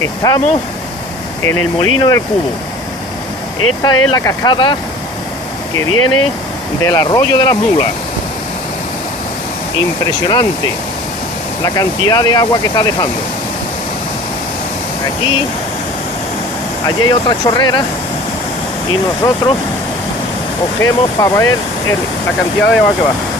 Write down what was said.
Estamos en el Molino del Cubo. Esta es la cascada que viene del Arroyo de las Mulas. Impresionante la cantidad de agua que está dejando. Allí hay otra chorrera y nosotros cogemos para ver la cantidad de agua que baja.